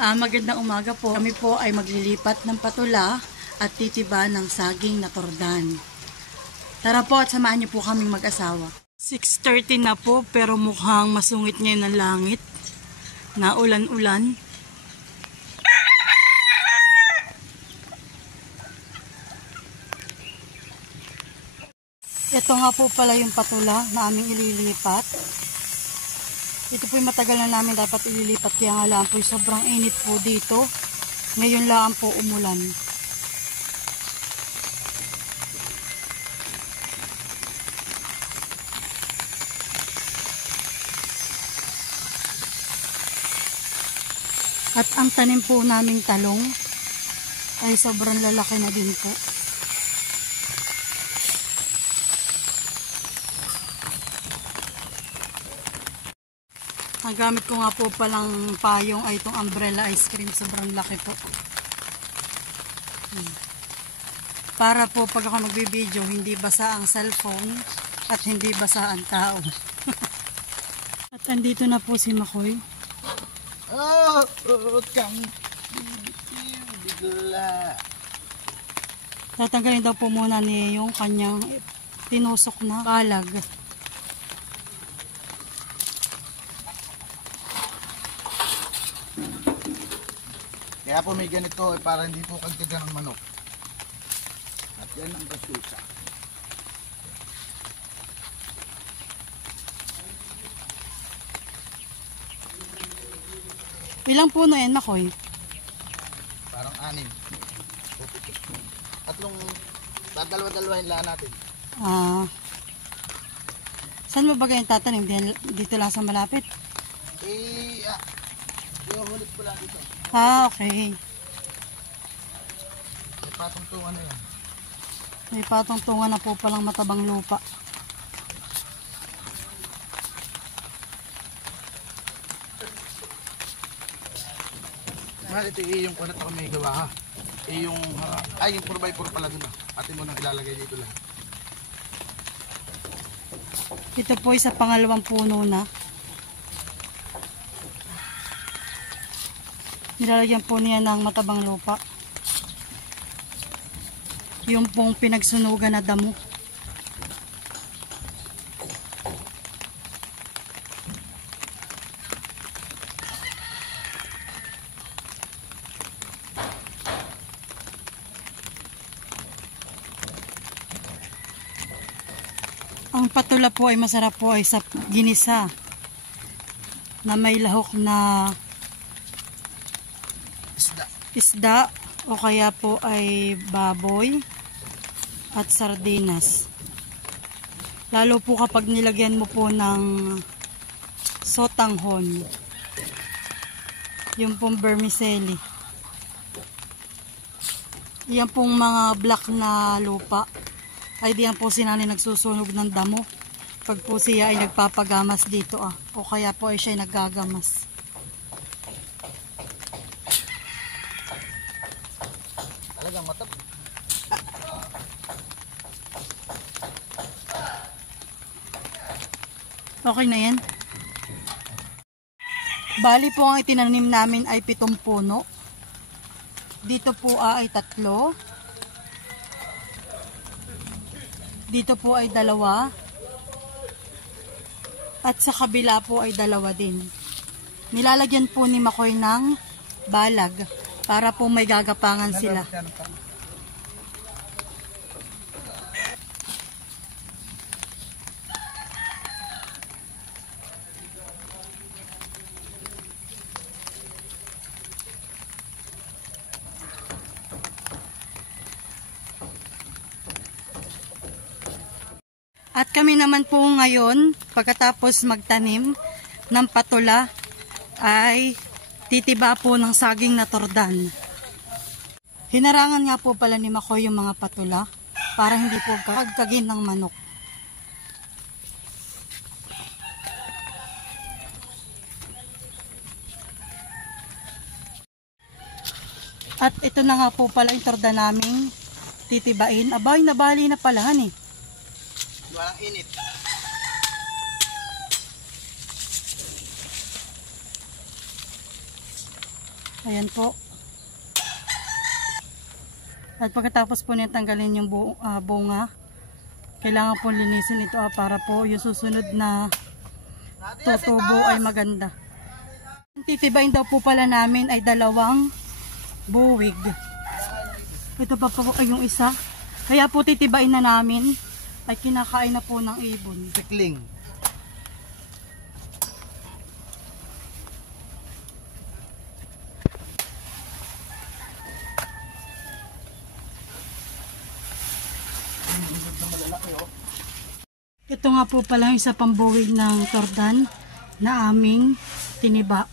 Magandang umaga po. Kami po ay maglilipat ng patula at titiba ng saging na tordan. Tara po at samahan niyo po kaming mag-asawa. 6:30 na po pero mukhang masungit ngayon ang langit. Na ulan-ulan. Ito nga po pala yung patula na aming ililipat. Ito po yung matagal na namin dapat ililipat, kaya nga lang po sobrang init po dito. Ngayon lang po umulan. At ang tanim po naming talong ay sobrang lalaki na din po. Ang gamit ko nga po palang payong ay itong umbrella ice cream. Sobrang laki po. Para po pag ako nagbibideo, hindi basa ang cellphone at hindi basa ang tao. At andito na po si Makoy. Kang bigla. Tatanggalin daw po muna niya yung kanyang tinusok na kalag. Kaya po may ganito para hindi po kagkagan ng manok. At yan ang kasusa. Ilang puno yan, Makoy? Parang 6. Tatlong, dadalawa-dalawahin lang natin. Saan mo ba ganyan tatanim? Dito lang sa malapit? Iuhulit ko lang dito. Okay. May patungtungan na yan. May patungtungan na po palang matabang lupa. Mahal, ito yung kunat ako may gawa ha. Yung 4x4 pala dun ha. Atin mo nang ilalagay dito lang. Ito po sa pangalawang puno na. Nilalagyan po niya ng matabang lupa. Yung pong pinagsunugan na damo. Ang patula po ay masarap po ay sa ginisa na may lahok na isda o kaya po ay baboy at sardinas. Lalo po kapag nilagyan mo po ng sotanghon, yung pong vermicelli. Yan pong mga black na lupa ay diyan po si nanay nagsusunog ng damo pag po siya ay nagpapagamas dito o kaya po ay siya ay naggagamas. Talagang matab. Okay na yan. Bali po ang itinanim namin ay 7 puno. Dito po ay 3. Dito po ay 2. At sa kabila po ay 2 din. Nilalagyan po ni Makoy ng balag para po may gagapangan sila. At kami naman po ngayon, pagkatapos magtanim ng patula, ay titiba po ng saging na tordan. Hinarangan nga po pala ni Makoy yung mga patula para hindi po kagkagin ng manok. At ito na nga po pala yung torda naming titibain. Abay, nabali na palahan eh. Walang init. Ayan po. At pagkatapos po niya tanggalin yung bunga, kailangan po linisin ito para po yung susunod na tutubo ay maganda. Titibayin daw po pala namin ay 2 buwig. Ito pa po ay yung isa. Kaya po titibayin na namin ay kinakain na po ng ibon. Tikling. Ito nga po pala yung isa pang buwig ng tordan na aming tiniba.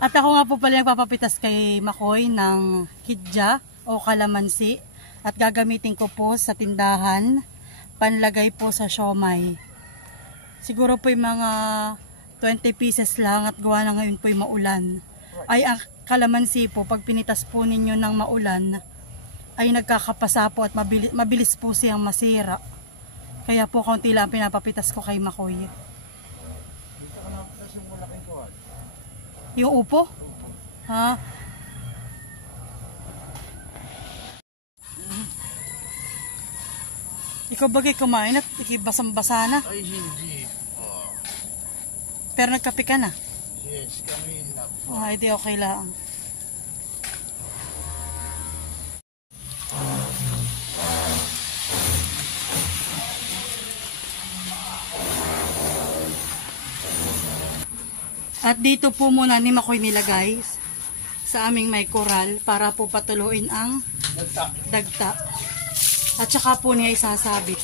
At ako nga po pala nagpapapitas kay Makoy ng kidja o kalamansi at gagamitin ko po sa tindahan, panlagay po sa siomay. Siguro po yung mga 20 pieces lang at gawa na ngayon po yung maulan. Ay ang kalamansi po, pag pinitas po ninyo ng maulan, ay nagkakapasa po at mabilis po siyang masira. Kaya po kaunti lang pinapapitas ko kay Makoy. Yung upo? Ha? Ikaw bagay kumain at ikibasang-basa na. Ay, hindi. Pero nagkape ka na? Yes, kami na. Hindi okay lang. At dito po muna ni Makoy nilagay sa aming may koral para po patuloyin ang dagta. At saka po niya isasabit.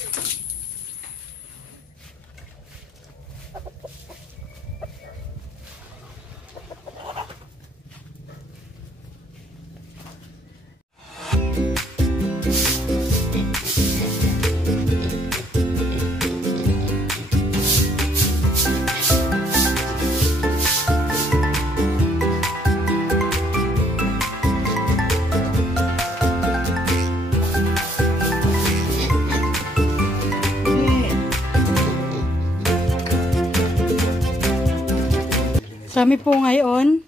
Kami po ngayon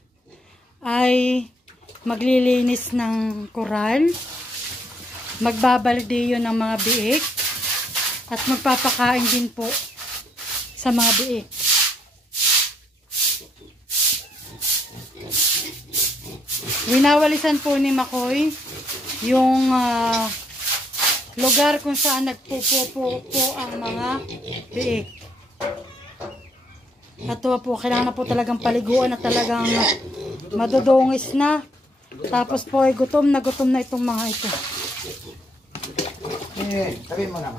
ay maglilinis ng koral, magbabaldeyo ng mga biik, at magpapakain din po sa mga biik. Winawalisan po ni Makoy yung lugar kung saan nagpupupo po ang mga biik. At po, kailangan na po talagang paliguan at talagang madudungis na. Tapos po ay gutom na itong mga ito. Tabi mo na.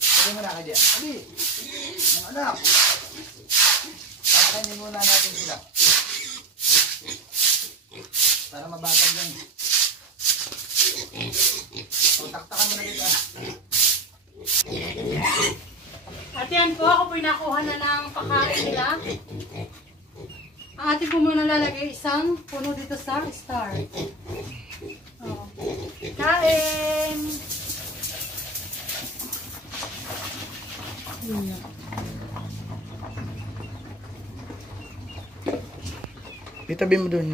Tabi mo na ka dyan. Tabi! Mga anak! Pakainin muna natin sila. Para mabatag yan. So, taktakan mo na dito. At yan po, ako po nakuha na ng pakain nila. Ang atin po muna lalagay isang puno dito sa star. Oh. Kain! Itabi mo doon.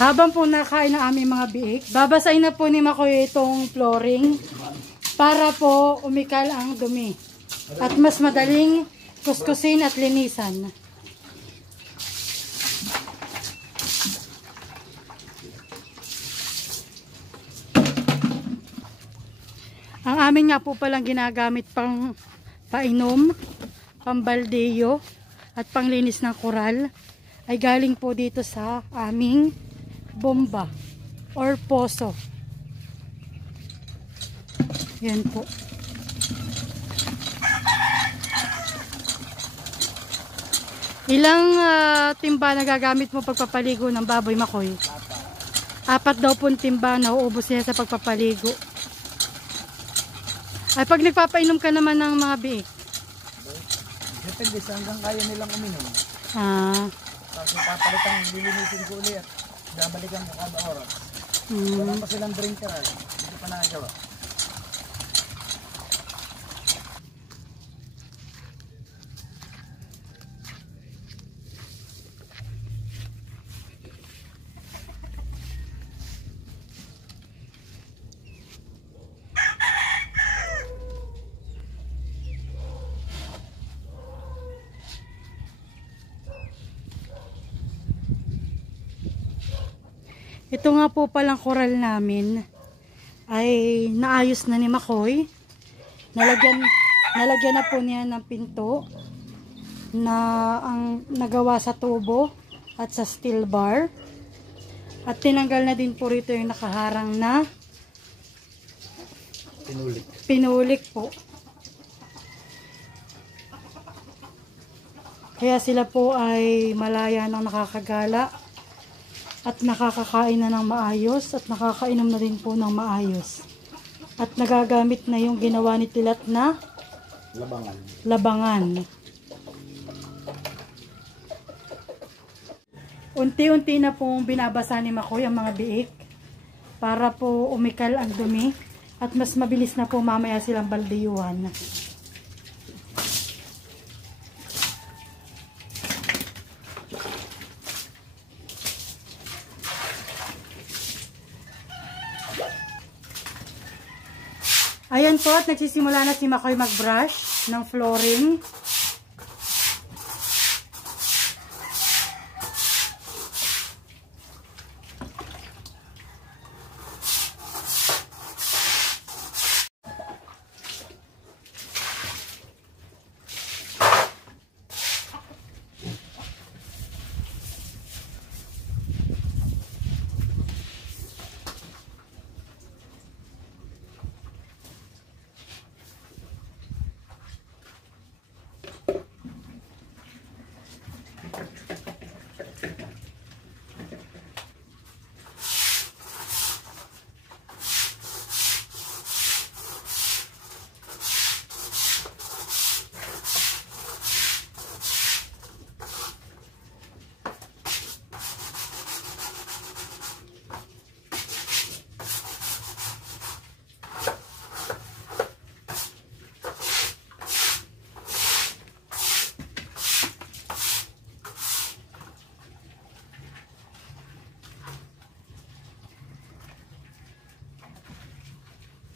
Habang po nakain ng aming mga biik, babasahin na po ni Makoy itong flooring para po umikal ang dumi. At mas madaling kuskusin at linisan. Ang amin nga po palang ginagamit pang painom, pambaldeyo, at panglinis ng koral ay galing po dito sa aming bomba or poso. Yan po. Ilang timba na gagamit mo pagpapaligo ng baboy, Makoy? 4 daw po timba na uubos niya sa pagpapaligo. Ay pag nagpapainom ka naman ng mga biik? Depende sa hanggang kaya nilang uminom. Tapos papalitan, lilinisin ko ulit. Babalikan ko kada oras. Wala pa silang drinker ay. Hindi pa nakagawa. Ito nga po palang koral namin ay naayos na ni Makoy. Nalagyan na po niya ng pinto na ang nagawa sa tubo at sa steel bar. At tinanggal na din po rito yung nakaharang na pinulik po. Kaya sila po ay malaya nang nakakagala at nakakakain na ng maayos at nakakainom na din po ng maayos. At nagagamit na yung ginawa ni Tilat na labangan. Unti-unti na pong binabasa ni Makoy ang mga biik para po umikal ang dumi at mas mabilis na po mamaya silang baldiyuhan. Ayan po, at nagsisimula na si Makoy mag-brush ng flooring.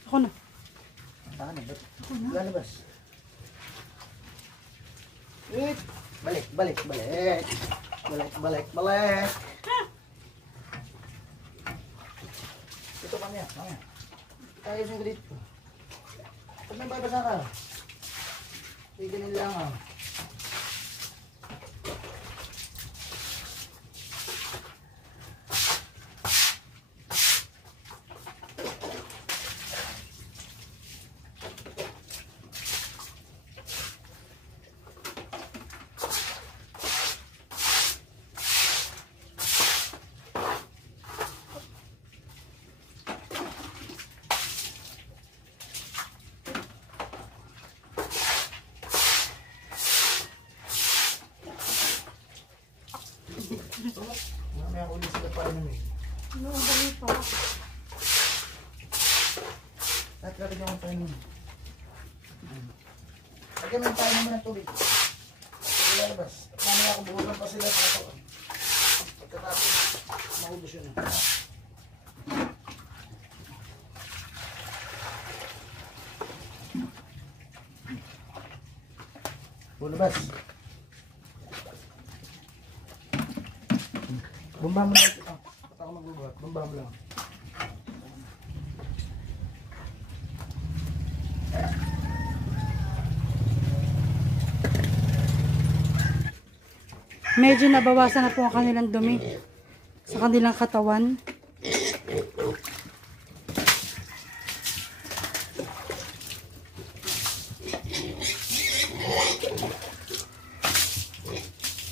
Ako na. Paano ba? Lalabas. Balik. Balik. Ito mamaya. Tayo sa dito. Pag may babasa ka, ganun lang ah. Mamaya ulit sila pa ano eh. Ano ba ito? Natin yung painom. Lagyan mo yung painom mo ng tubig. Lalabas. Mamaya ako buhulan pa sila sa ito. Pagkatapos, maubos yun. Bulabas. Bumba mo lang ito. Ba't ako magbubuhat? Bumba mo lang. Medyo nabawasan na po ang kanilang dumi sa kanilang katawan.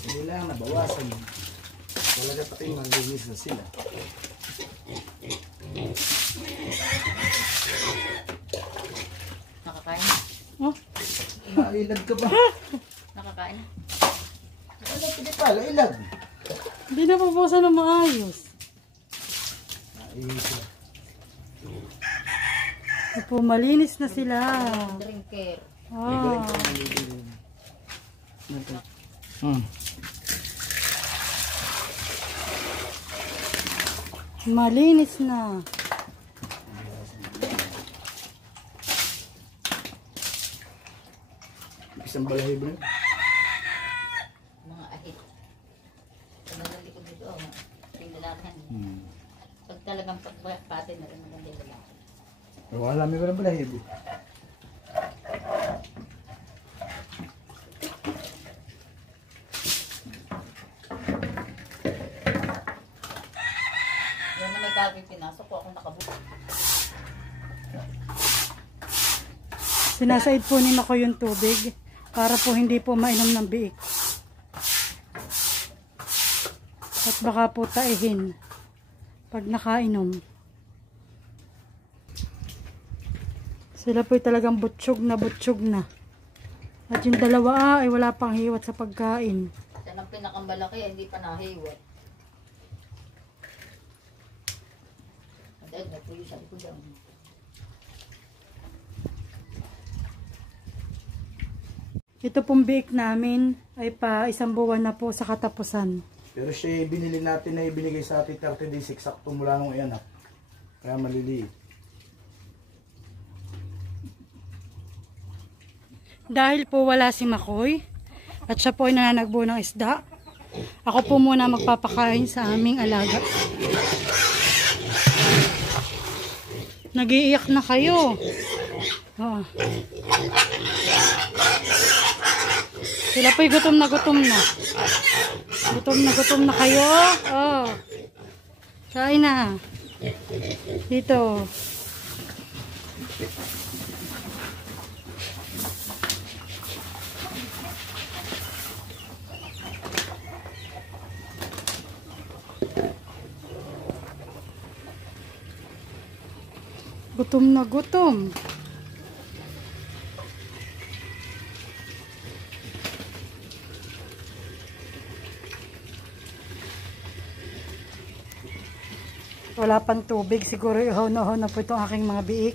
Hindi lang nabawasan. Talaga pati malinis na sila. Nakakain? Oh, Nailag ka ba? Nakakain? Ano pili pala? Ilag. hindi na pabusan ng maayos. Nailag. Opo, malinis na sila. Drinker. Ah, malinis na. Isang balahibo na. Mga ahit. Sa likod dito, tingnan natin. talagang pati na rin maganda yung lalaki. Wala may walang balahibo. Yan na may kaging pinasok ko, ako nakabuka. Sinasaid po ni Mako yung tubig para po hindi po mainom ng biik. At baka po taihin pag nakainom. Sila po'y talagang butsyog na butsyog na. At yung dalawa ay wala pang hiwat sa pagkain. Yan ang pinakamalaki, hindi pa nahiwat. Dahil nagpuyo sa likod ang... Ito pong biik namin ay pa 1 buwan na po sa katapusan. Pero siya binili natin na ibinigay sa atin 30 days eksakto mula nung anak. Kaya maliliit. Dahil po wala si Makoy at siya po ay nananagbo ng isda, ako po muna magpapakain sa aming alaga. Nag-iiyak na kayo. Oh. Sila po'y gutom na gutom na. Gutom na kayo. Oh. Kain na. Dito. Gutom na gutom. Wala pang tubig. Siguro ihaw na po itong aking mga biik.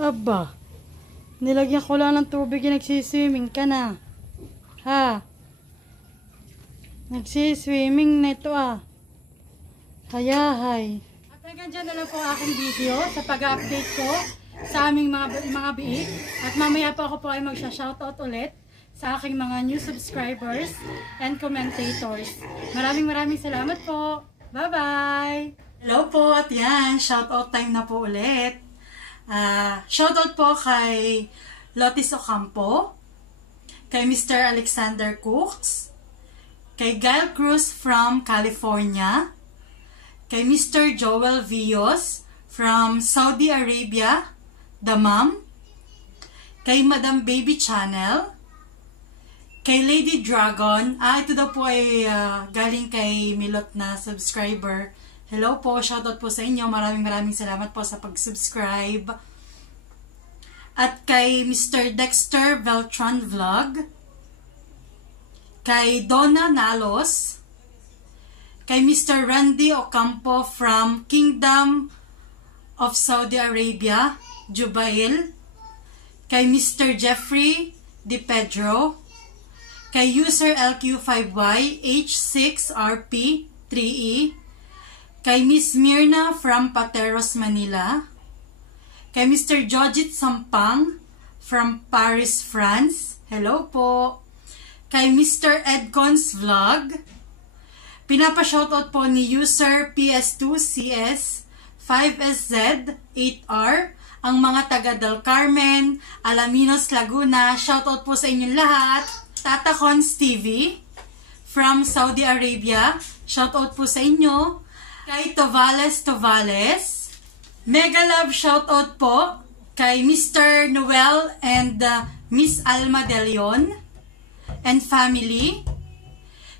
Aba, nilagyan ko lang ng tubig yung nagsiswimming ka na. Ha? Nagsiswimming na ito ah. Hayahay. At hanggang dyan na lang po aking video sa pag-update ko sa aming mga biik. At mamaya po ako po ay magsha-shoutout ulit sa aking mga new subscribers and commentators. Maraming salamat po. Bye-bye! Hello po at yan, shoutout time na po ulit. Shoutout po kay Lotis Ocampo, kay Mr. Alexander Cooks, kay Gail Cruz from California, kay Mr. Joel Vios from Saudi Arabia, Dammam, kay Madam Baby Channel, kay Lady Dragon. Ito daw po ay galing kay Milot na subscriber. Hello po, shoutout po sa inyo. Maraming salamat po sa pag-subscribe. At kay Mr. Dexter Beltran Vlog, kay Donna Nalos, kay Mr. Randy Ocampo from Kingdom of Saudi Arabia, Jubail, kay Mr. Jeffrey Di Pedro, kay user LQ5Y H6RP3E, kay Miss Mirna from Pateros, Manila, kay Mr. Jojit Sampang from Paris, France. Hello po. Kay Mr. Edcons Vlog. Pinapa-shoutout po ni user PS2CS5SZ8R ang mga taga Del Carmen, Alaminos, Laguna. Shoutout po sa inyong lahat. Tata Cons TV from Saudi Arabia. Shoutout po sa inyo. Kay Tovales. Mega love shoutout po kay Mr. Noel and Miss Alma De Leon and family.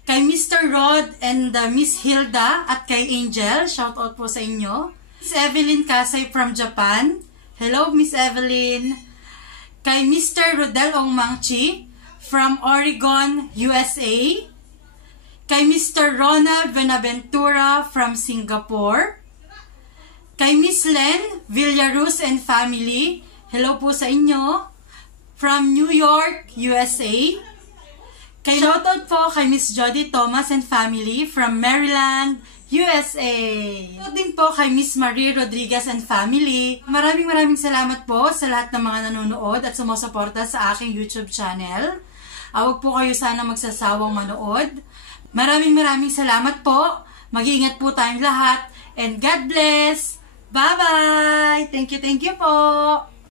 Kay Mr. Rod and Miss Hilda at kay Angel, shout out po sa inyo. Miss Evelyn Kasay from Japan. Hello, Miss Evelyn. Kay Mr. Rodel Ongmangchi from Oregon, USA. Kay Mr. Rona Benaventura from Singapore. Kay Miss Len Villarus and family. Hello po sa inyo. From New York, USA. Kay shoutout po kay Miss Jody Thomas and family from Maryland, USA. Shoutout din po kay Miss Marie Rodriguez and family. Maraming salamat po sa lahat ng mga nanonood at sumusuporta sa aking YouTube channel. Huwag po kayo sana magsasawang manood. Maraming salamat po. Mag-iingat po tayong lahat. And God bless! Bye-bye! Thank you po!